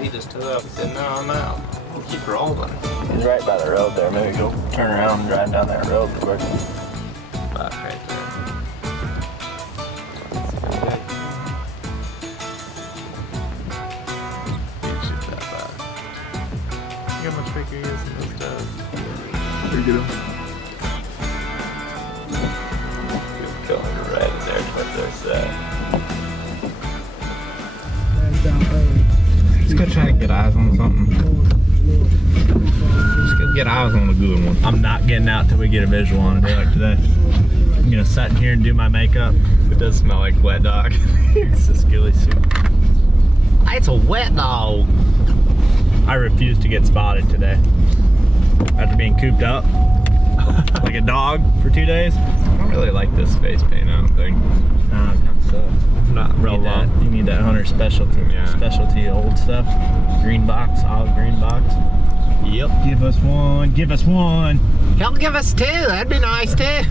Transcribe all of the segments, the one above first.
he just took up and said, no, I'm out. We'll keep rolling. He's right by the road there. Maybe go turn around and drive down that road quick. Buck right there. Shoot that buck. Look how much bigger he is than this does. Look at him. Going right in there towards our set. Let's go try to get eyes on something. Let's go get eyes on a good one. I'm not getting out till we get a visual on a day like today. I'm gonna sit in here and do my makeup. It does smell like wet dog. It's a skilly soup. It's a wet dog. I refuse to get spotted today. After being cooped up like a dog for 2 days. I don't really like this face paint, I don't think. It kind of sucks. Not real long. You need that hunter specialty, specialty old stuff. Green box, olive green box. Yep. Give us one, give us one. He'll give us 2, that'd be nice too.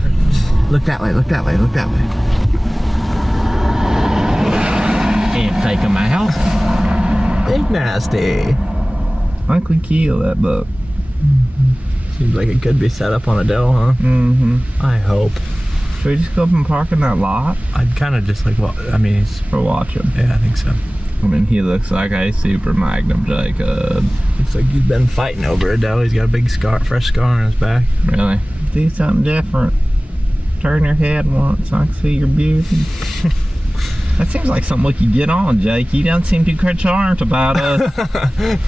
Look that way, look that way, look that way. Can't take him out. Big nasty. I think we kill that buck. Seems like it could be set up on a doe, huh? Mm-hmm. I hope. Should we just go up and park in that lot? I'd kind of just like, well, I mean, he's... Or watch him? Yeah, I think so. I mean, he looks like a super magnum Jacob. Looks like he's been fighting over a doe. He's got a big scar, fresh scar on his back. Really? Do something different. Turn your head once, I can see your beauty. That seems like something we could get on, Jake. You don't seem too concerned about us.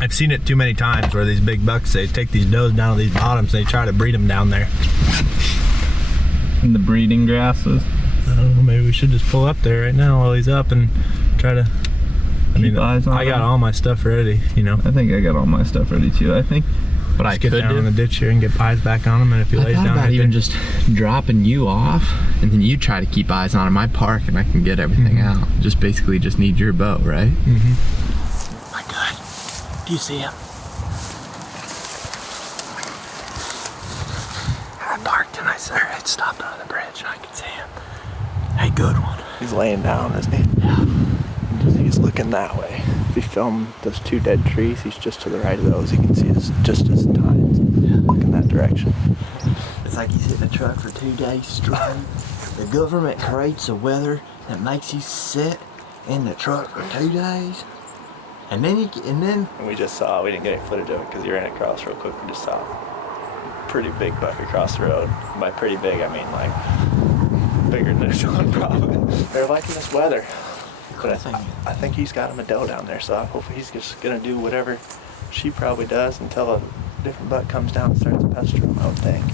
I've seen it too many times where these big bucks, they take these does down to these bottoms and they try to breed them down there. In the breeding grasses. I don't know, maybe we should just pull up there right now while he's up and try to... I mean, I got all my stuff ready, you know. I think I got all my stuff ready too. I think what I could get down do in the ditch here and get eyes back on him, and if he lays down about right even there, just dropping you off, and then you try to keep eyes on him. I park and I can get everything out. Just basically just need your boat, right? My God, do you see him? I parked and I stopped on the bridge and I could see him. Hey, good one. He's laying down, isn't he? Yeah. He's looking that way. If you film those 2 dead trees, he's just to the right of those. You can see just his tines looking that direction. It's like he's hitting a truck for 2 days straight. The government creates a weather that makes you sit in the truck for 2 days. And then And we just saw, we didn't get any footage of it because you ran across real quick. We just saw a pretty big buck across the road. By pretty big, I mean like bigger than this one probably. They're liking this weather. But I think he's got him a doe down there, so hopefully he's just gonna do whatever she probably does until a different buck comes down and starts pestering him, I would think.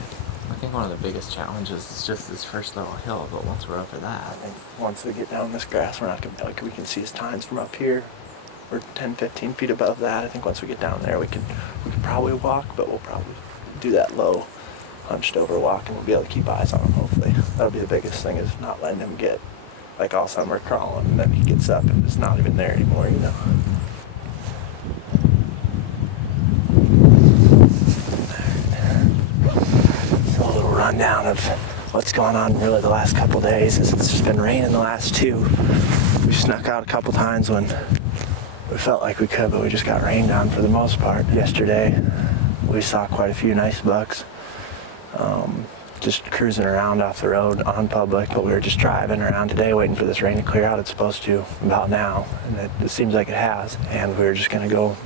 I think one of the biggest challenges is just this first little hill, but once we're over that, I think once we get down this grass, we're not gonna, like, we can see his tines from up here. We're 10, 15 feet above that. I think once we get down there, we can probably walk, but we'll probably do that low, hunched over walk, and we'll be able to keep eyes on him, hopefully. That'll be the biggest thing, is not letting him get, like, all of a sudden we're crawling, and then he gets up and it's not even there anymore, you know. So a little rundown of what's going on really the last couple days is it's just been raining the last 2. We snuck out a couple times when we felt like we could, but we just got rained on for the most part. Yesterday, we saw quite a few nice bucks. Just cruising around off the road on public, but we were just driving around today waiting for this rain to clear out. It's supposed to about now, and it seems like it has. And we were just gonna go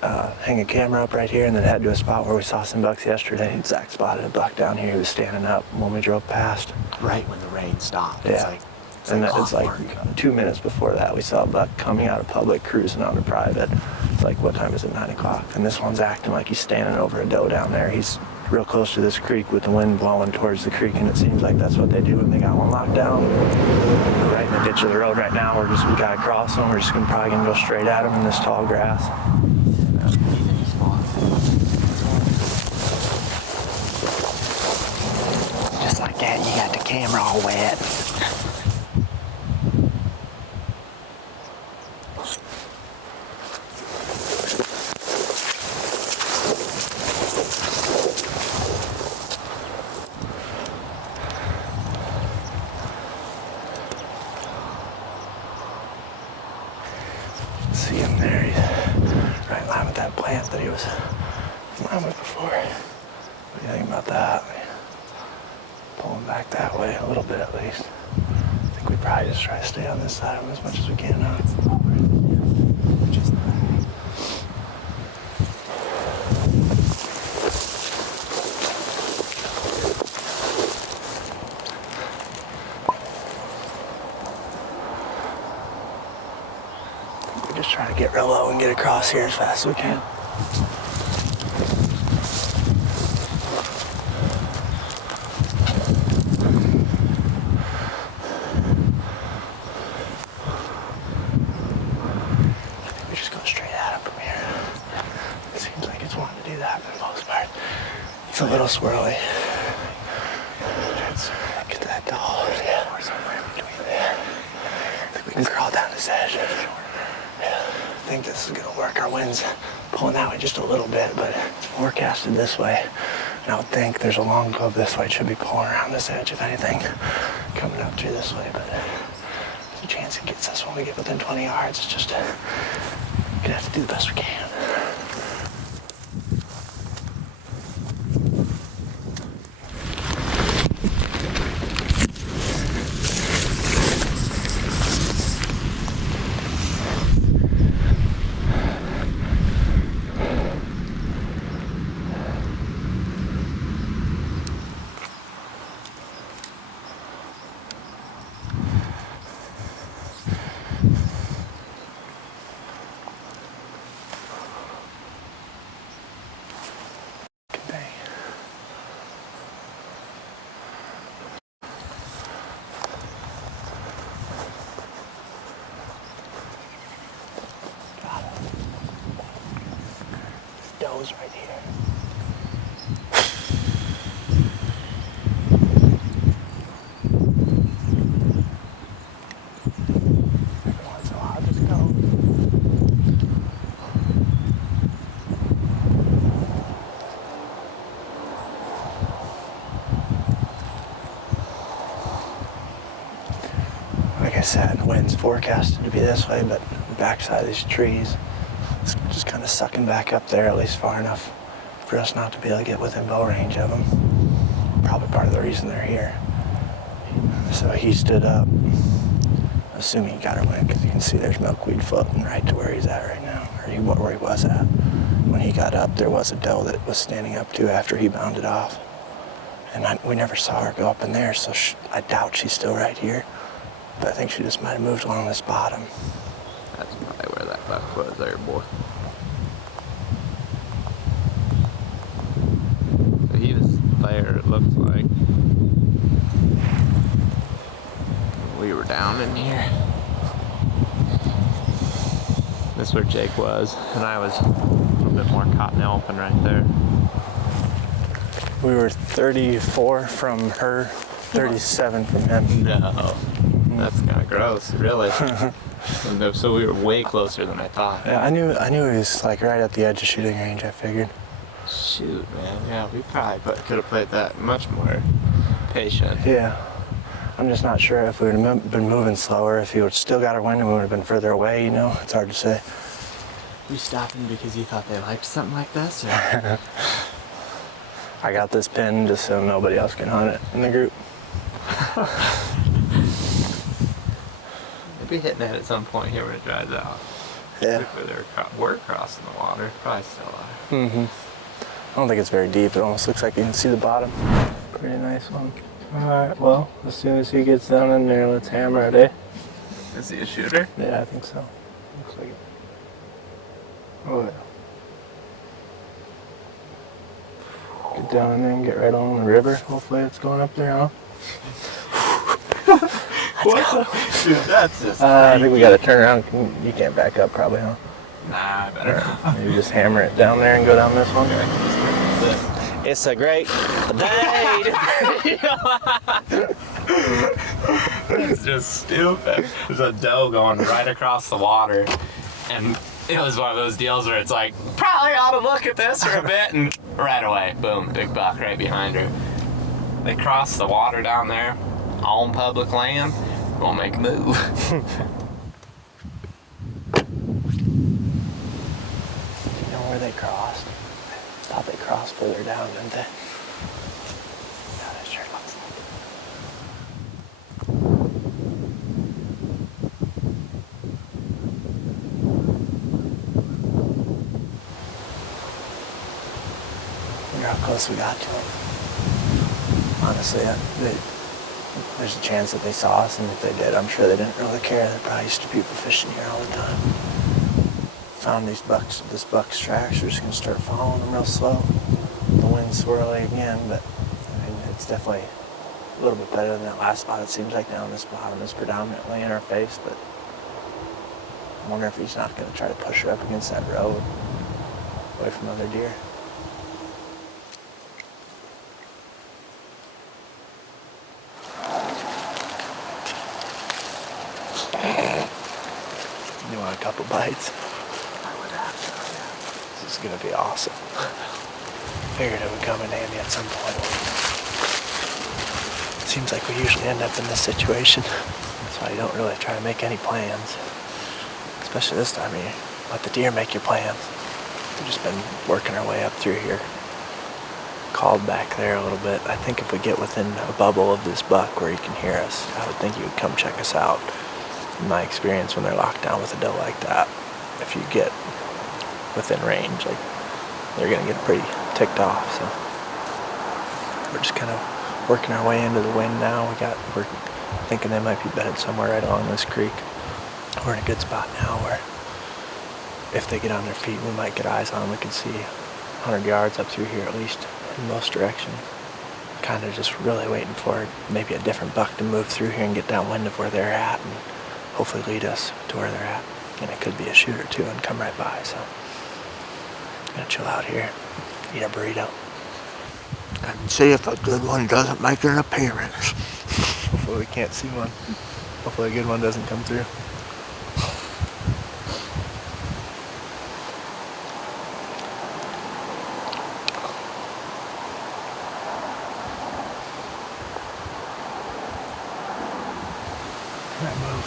hang a camera up right here and then head to a spot where we saw some bucks yesterday. And Zach spotted a buck down here. He was standing up when we drove past. right when the rain stopped, Yeah. It's like 2 minutes before that, we saw a buck coming out of public, cruising on a private. It's like, what time is it? 9 o'clock. And this one's acting like he's standing over a doe down there. He's real close to this creek with the wind blowing towards the creek, and it seems like that's what they do when they got one locked down. We're right in the ditch of the road right now. We gotta cross them. We're just probably gonna go straight at them in this tall grass. Just like that, you got the camera all wet. See him there. He's right in line with that plant that he was in line with before. What do you think about that? Pulling back that way a little bit at least. I think we probably just try to stay on this side of him as much as we can, huh? Just we just try to get real low and get across here as fast as we can. It's a little swirly. Get that doll. Yeah. Yeah. I think we can crawl down this edge. Yeah. I think this is gonna work. Our wind's pulling that way just a little bit, but it's forecasted this way. And I would think there's a long globe this way. It should be pulling around this edge, if anything, coming up through this way. But there's a chance it gets us when we get within 20 yards. It's just gonna have to do the best we can. Doe's right here. Every once in a while, just go. Like I said, the wind's forecasted to be this way, but the backside of these trees, it's just kind of sucking back up there, at least far enough for us not to be able to get within bow range of them. Probably part of the reason they're here. So he stood up, assuming he got her wind, because you can see there's milkweed floating right to where he's at right now, or where he was at. When he got up, there was a doe that was standing up too after he bounded off. And we never saw her go up in there, so I doubt she's still right here. But I think she just might have moved along this bottom. That's probably where that buck was there, boy. So he was there, it looks like. We were down in here. This is where Jake was, and I was a little bit more caught in the open right there. We were 34 from her, 37 from him. No, that's kind of gross, really. So we were way closer than I thought. Yeah, I knew he was like right at the edge of shooting range, I figured. Shoot, man. Yeah, we probably could have played that much more patient. Yeah. I'm just not sure if we would have been moving slower, if he would still got our wind and we would have been further away, you know? It's hard to say. We stopping because you thought they liked something like this? Or? I got this pin just so nobody else can hunt it in the group. Maybe hitting it at some point here when it dries out. Yeah. We're crossing the water. Probably still are. Mm-hmm. I don't think it's very deep. It almost looks like you can see the bottom. Pretty nice one. All right, well, as soon as he gets down in there, let's hammer it, eh? Is he a shooter? Yeah, I think so. Looks like it. Oh, yeah. Get down in there and get right on the river. Hopefully it's going up there, huh? What? Dude, that's just I think we gotta turn around. You can't back up probably, huh? Nah, I better. Maybe just hammer it down there and go down this one. It's a great day. It's just stupid. There's a doe going right across the water, and it was one of those deals where it's like, probably ought to look at this for a bit, and right away, boom, big buck right behind her. They cross the water down there on public land, won't make a move. they crossed. Thought they crossed further down, didn't they? Yeah, that sure looks like it. Wonder how close we got to them. Honestly, there's a chance that they saw us, and if they did, I'm sure they didn't really care. They're probably used to people fishing here all the time. Found this buck's tracks. We're just gonna start following them real slow. The wind's swirling again, but I mean, it's definitely a little bit better than that last spot. It seems like now this bottom is predominantly in our face, but I wonder if he's not gonna try to push her up against that road, away from other deer. You want a couple bites? I would have to, yeah. This is gonna be awesome. Figured it would come in handy at some point. Seems like we usually end up in this situation. That's why you don't really try to make any plans. Especially this time of year. Let the deer make your plans. We've just been working our way up through here. Called back there a little bit. I think if we get within a bubble of this buck where he can hear us, I would think he would come check us out. In my experience, when they're locked down with a doe like that, if you get within range, like, they're gonna get pretty ticked off. So we're just kind of working our way into the wind now. We're thinking they might be bedded somewhere right along this creek. We're in a good spot now where if they get on their feet, we might get eyes on them. We can see 100 yards up through here at least in most directions. Kind of just really waiting for maybe a different buck to move through here and get downwind of where they're at and hopefully lead us to where they're at. And it could be a shooter too and come right by, so I'm gonna chill out here, eat a burrito. And see if a good one doesn't make an appearance. Hopefully we can't see one. Hopefully a good one doesn't come through. Move.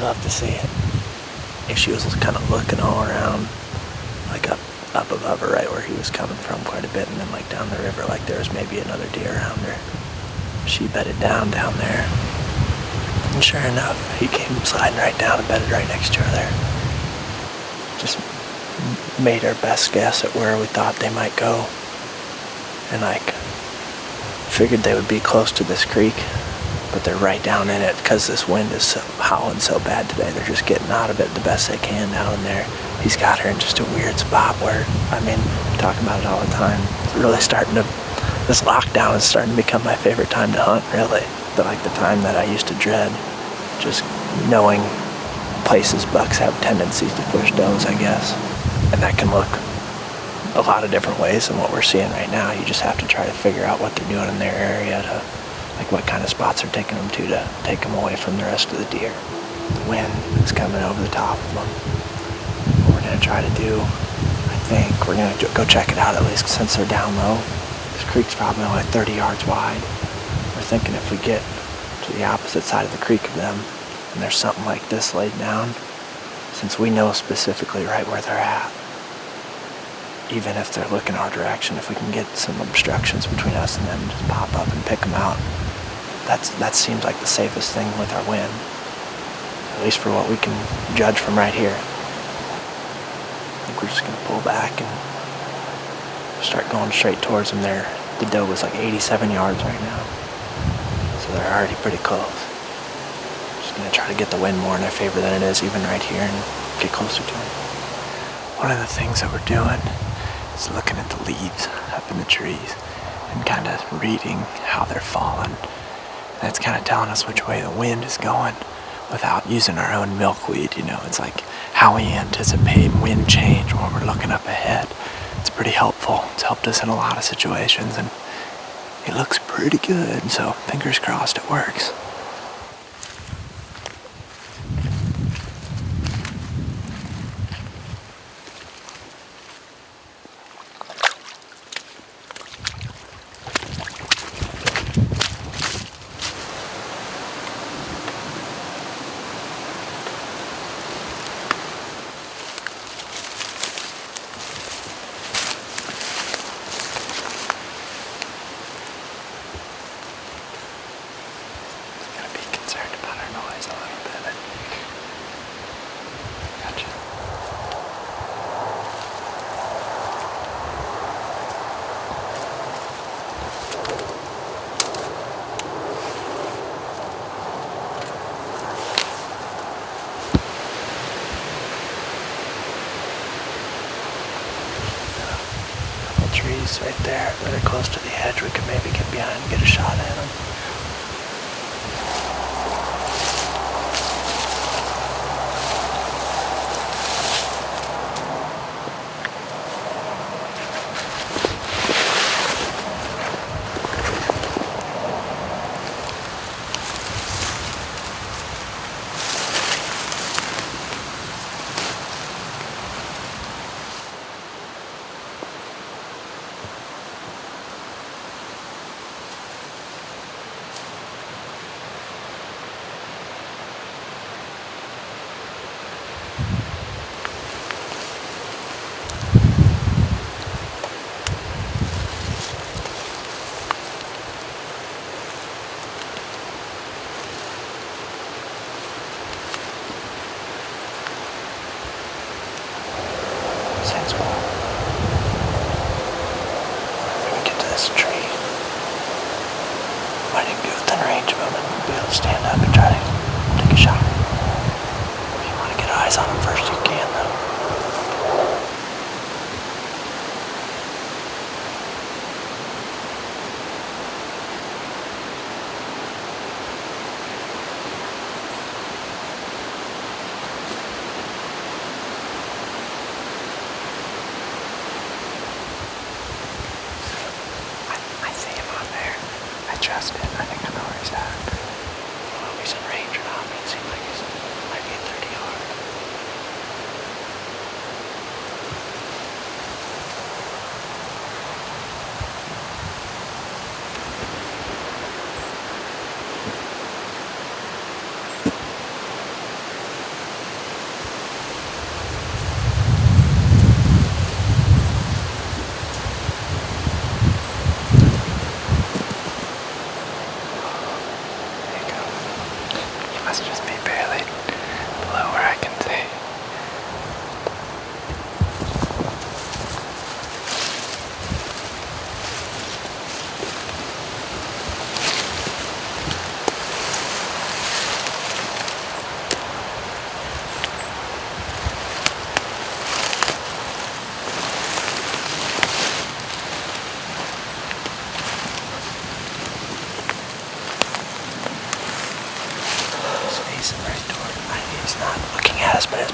Love to see it. She was kind of looking all around, like up above her, right where he was coming from quite a bit, and then like down the river, like there was maybe another deer around her. She bedded down there, and sure enough, he came sliding right down and bedded right next to her there. Just made our best guess at where we thought they might go. And like, figured they would be close to this creek, but they're right down in it because this wind is howling so bad today. They're just getting out of it the best they can down in there. He's got her in just a weird spot where, I mean, we talk about it all the time. It's really starting to, this lockdown is starting to become my favorite time to hunt, really. Like the time that I used to dread, just knowing places bucks have tendencies to push does, I guess. And that can look a lot of different ways than what we're seeing right now. You just have to try to figure out what they're doing in their area to, like what kind of spots they're taking them to take them away from the rest of the deer. The wind is coming over the top of them. What we're gonna try to do, I think, we're gonna go check it out at least since they're down low. This creek's probably only 30 yards wide. We're thinking if we get to the opposite side of the creek of them and there's something like this laid down, since we know specifically right where they're at, even if they're looking our direction, if we can get some obstructions between us and them, just pop up and pick them out. That seems like the safest thing with our wind, at least for what we can judge from right here. I think we're just gonna pull back and start going straight towards them there. The doe was like 87 yards right now, so they're already pretty close. Just gonna try to get the wind more in their favor than it is even right here and get closer to them. One of the things that we're doing is looking at the leaves up in the trees and kind of reading how they're falling. That's kind of telling us which way the wind is going without using our own milkweed. You know, it's like how we anticipate wind change when we're looking up ahead. It's pretty helpful. It's helped us in a lot of situations, and it looks pretty good, so fingers crossed it works. Trees right there, really close to the edge. We could maybe get behind and get a shot at them. Stand up and try to take a shot. If you want to get eyes on them first, you can, though. I see him on there. I trust it. I think I know where he's at. He's in range or not, but it seems like he might be at 30 yards. Must just be barely below where I can see.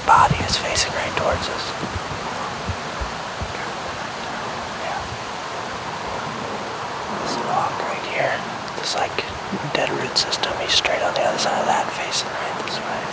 body is facing right towards us. Yeah. This log right here, this like dead root system, he's straight on the other side of that, facing right this way.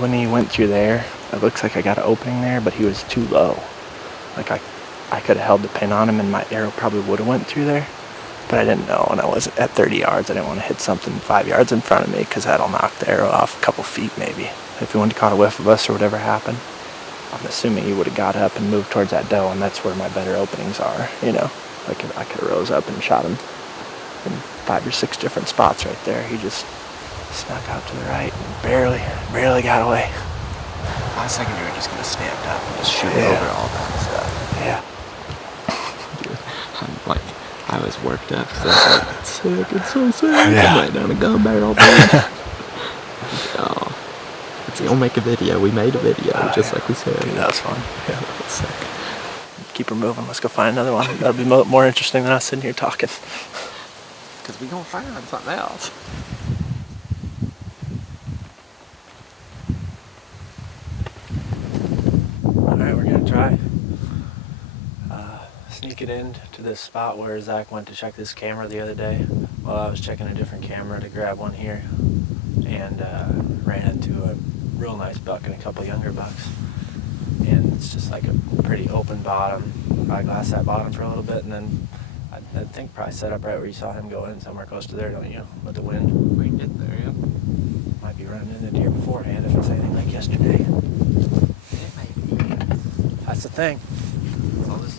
When he went through there, it looks like I got an opening there, but he was too low. Like I could have held the pin on him and my arrow probably would have went through there, but I didn't know, and I was at 30 yards. I didn't want to hit something 5 yards in front of me because that'll knock the arrow off a couple feet maybe. If he wouldn't have caught a whiff of us or whatever happened, I'm assuming he would have got up and moved towards that doe, and that's where my better openings are, you know. Like if I could have rose up and shot him in 5 or 6 different spots right there. He just snuck out to the right and barely got away. I was thinking you were just gonna stand up and just shoot over all that stuff. Yeah. Dude, I was worked up because I was like, it's sick, it's so sick. Yeah. I went down a gun barrel. Oh, it's gonna make a video. We made a video, just like we said. Dude, that was fun. Yeah, that was sick. Keep her moving. Let's go find another one. That'll be more interesting than us sitting here talking. Because we gonna find something else. Alright, we're gonna try sneaking in to this spot where Zach went to check this camera the other day while I was checking a different camera to grab one here, and ran into a real nice buck and a couple younger bucks. And it's just like a pretty open bottom. I glassed that bottom for a little bit, and then I think probably set up right where you saw him go in, somewhere close to there, don't you? With the wind. We can get there, yeah. Might be running into deer beforehand if it's anything like yesterday. It may be. That's the thing. It's all this.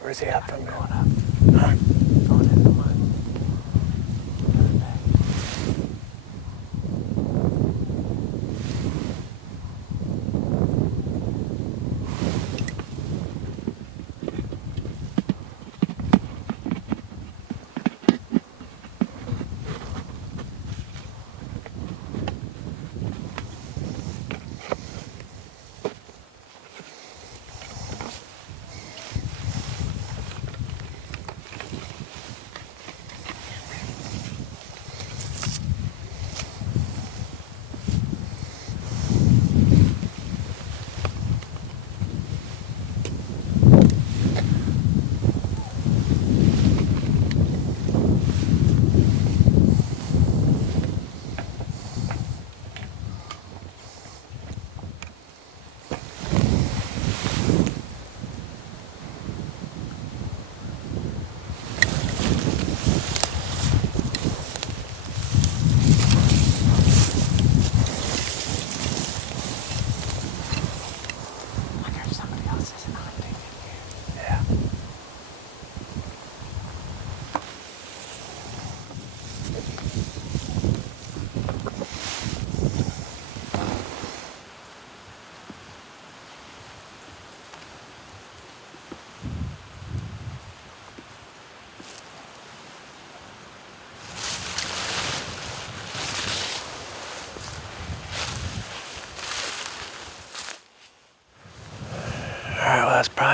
Where's he at from going up? Going in the mud.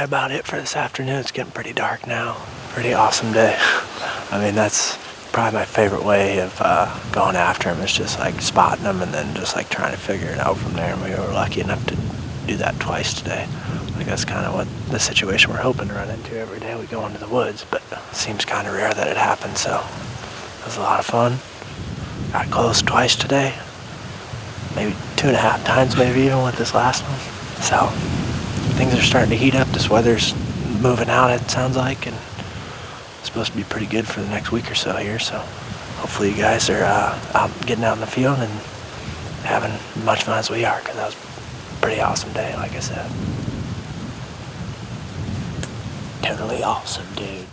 probably about it for this afternoon. It's getting pretty dark now. Pretty awesome day. I mean, that's probably my favorite way of going after them, is just like spotting them and then just like trying to figure it out from there. And we were lucky enough to do that twice today. I think that's kind of what the situation we're hoping to run into every day we go into the woods, but it seems kind of rare that it happens, so it was a lot of fun. Got close twice today, maybe 2.5 times maybe even with this last one. So things are starting to heat up. This weather's moving out, it sounds like, and it's supposed to be pretty good for the next week or so here, so hopefully you guys are out getting out in the field and having as much fun as we are, because that was a pretty awesome day, like I said. Totally awesome, dude.